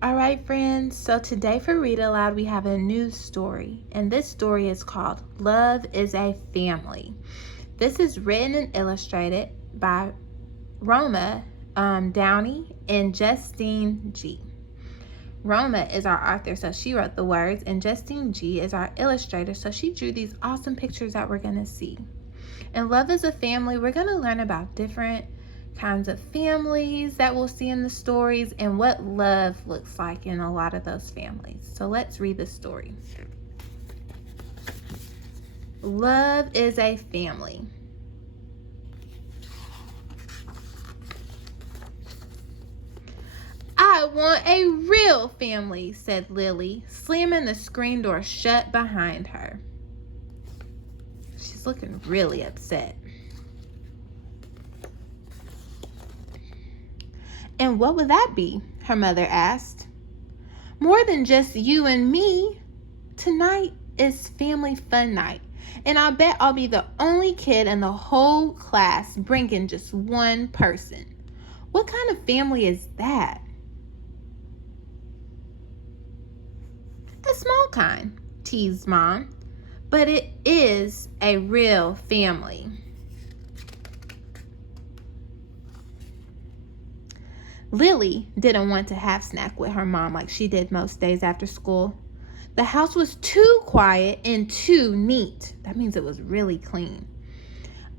All right, friends, so today for Read Aloud, we have a new story, and this story is called Love is a Family. This is written and illustrated by Roma Downey and Justine G. Roma is our author, so she wrote the words, and Justine G is our illustrator, so she drew these awesome pictures that we're going to see. In Love is a Family, we're going to learn about different kinds of families that we'll see in the stories and what love looks like in a lot of those families. So let's read the story. Love is a Family. I want a real family, said Lily, slamming the screen door shut behind her. She's looking really upset. And what would that be? Her mother asked. More than just you and me. Tonight is family fun night, and I bet I'll be the only kid in the whole class bringing just one person. What kind of family is that? A small kind, teased Mom, but it is a real family. Lily didn't want to have snack with her mom like she did most days after school. The house was too quiet and too neat. That means it was really clean.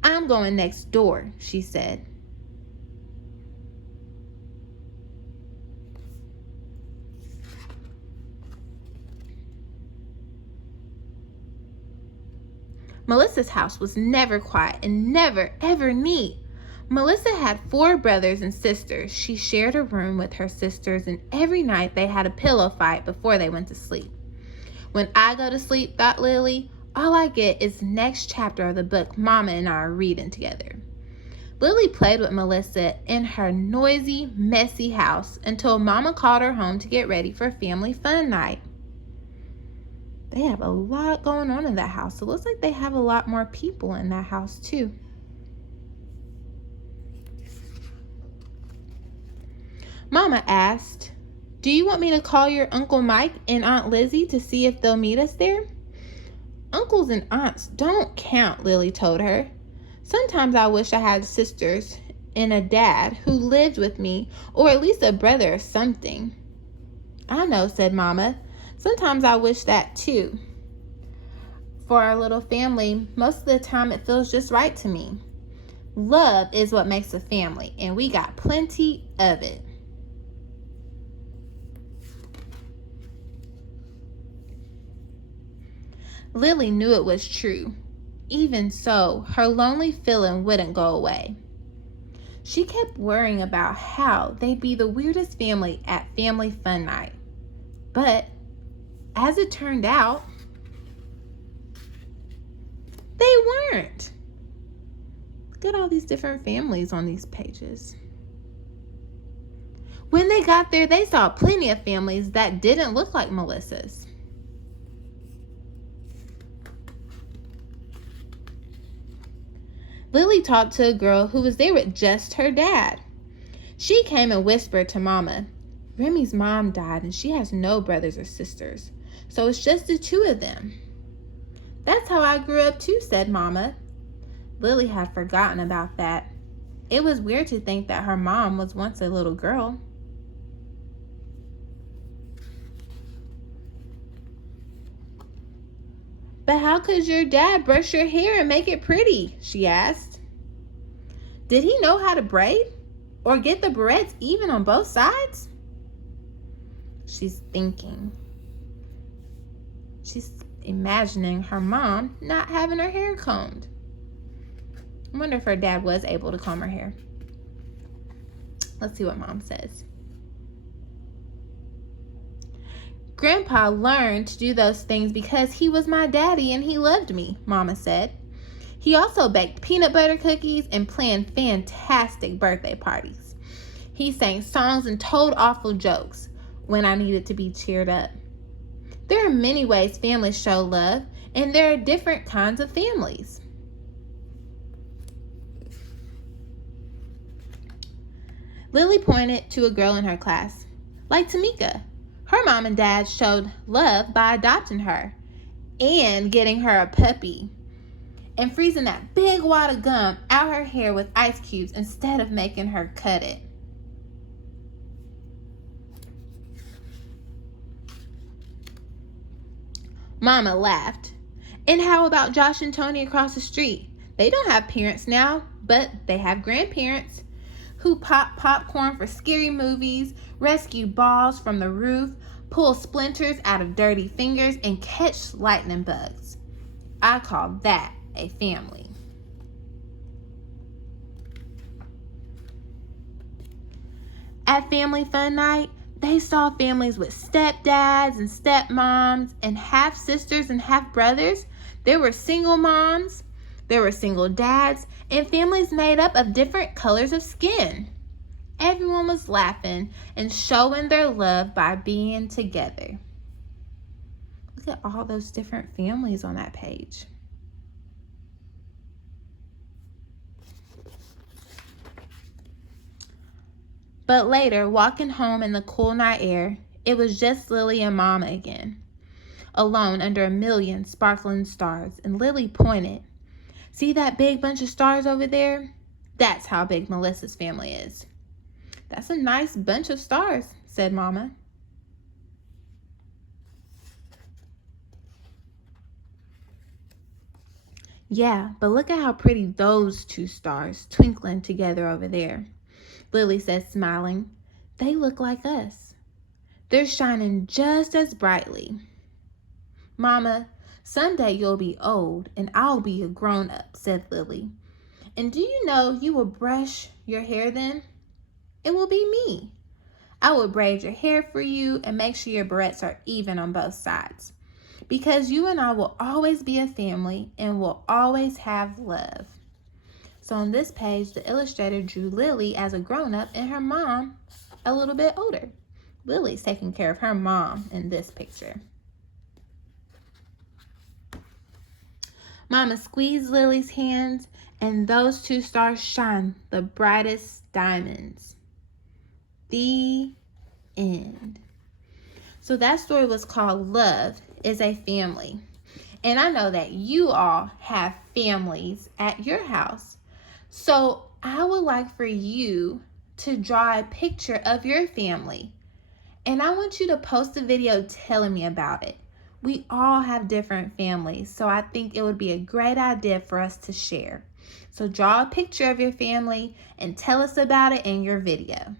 I'm going next door, she said. Melissa's house was never quiet and never, ever neat. Melissa had 4 brothers and sisters. She shared a room with her sisters, and every night they had a pillow fight before they went to sleep. When I go to sleep, thought Lily, all I get is the next chapter of the book Mama and I are reading together. Lily played with Melissa in her noisy, messy house until Mama called her home to get ready for family fun night. They have a lot going on in that house. It looks like they have a lot more people in that house too. Mama asked, do you want me to call your Uncle Mike and Aunt Lizzie to see if they'll meet us there? Uncles and aunts don't count, Lily told her. Sometimes I wish I had sisters and a dad who lived with me, or at least a brother or something. I know, said Mama. Sometimes I wish that too. For our little family, most of the time it feels just right to me. Love is what makes a family, and we got plenty of it. Lily knew it was true. Even so, her lonely feeling wouldn't go away. She kept worrying about how they'd be the weirdest family at family fun night. But as it turned out, they weren't. Look at all these different families on these pages. When they got there, they saw plenty of families that didn't look like Melissa's. Lily talked to a girl who was there with just her dad. She came and whispered to Mama, Remy's mom died and she has no brothers or sisters, so it's just the 2 of them. That's how I grew up too, said Mama. Lily had forgotten about that. It was weird to think that her mom was once a little girl. But how could your dad brush your hair and make it pretty? She asked. Did he know how to braid? Or get the barrettes even on both sides? She's thinking. She's imagining her mom not having her hair combed. I wonder if her dad was able to comb her hair. Let's see what Mom says. Grandpa learned to do those things because he was my daddy and he loved me, Mama said. He also baked peanut butter cookies and planned fantastic birthday parties. He sang songs and told awful jokes when I needed to be cheered up. There are many ways families show love, and there are different kinds of families. Lily pointed to a girl in her class. Like Tamika, Her mom and dad showed love by adopting her and getting her a puppy and freezing that big wad of gum out her hair with ice cubes instead of making her cut it. Mama laughed. And how about Josh and Tony across the street? They don't have parents now, but they have grandparents who pop popcorn for scary movies, rescue balls from the roof, pull splinters out of dirty fingers, and catch lightning bugs. I call that a family. At family fun night, they saw families with stepdads and stepmoms and half sisters and half brothers. There were single moms, there were single dads, and families made up of different colors of skin. Everyone was laughing and showing their love by being together. Look at all those different families on that page. But later, walking home in the cool night air, it was just Lily and Mama again, alone under a million sparkling stars, and Lily pointed. See that big bunch of stars over there? That's how big Melissa's family is. That's a nice bunch of stars, said Mama. Yeah, but look at how pretty those two stars twinkling together over there, Lily said, smiling. They look like us. They're shining just as brightly. Mama, someday you'll be old and I'll be a grown-up, said Lily. And do you know you will brush your hair then? It will be me. I will braid your hair for you and make sure your barrettes are even on both sides. Because you and I will always be a family and will always have love. So on this page, the illustrator drew Lily as a grown-up and her mom a little bit older. Lily's taking care of her mom in this picture. Mama squeezed Lily's hands, and those two stars shine the brightest diamonds. The end. So that story was called Love is a Family. And I know that you all have families at your house. So I would like for you to draw a picture of your family. And I want you to post a video telling me about it. We all have different families, so I think it would be a great idea for us to share. So draw a picture of your family and tell us about it in your video.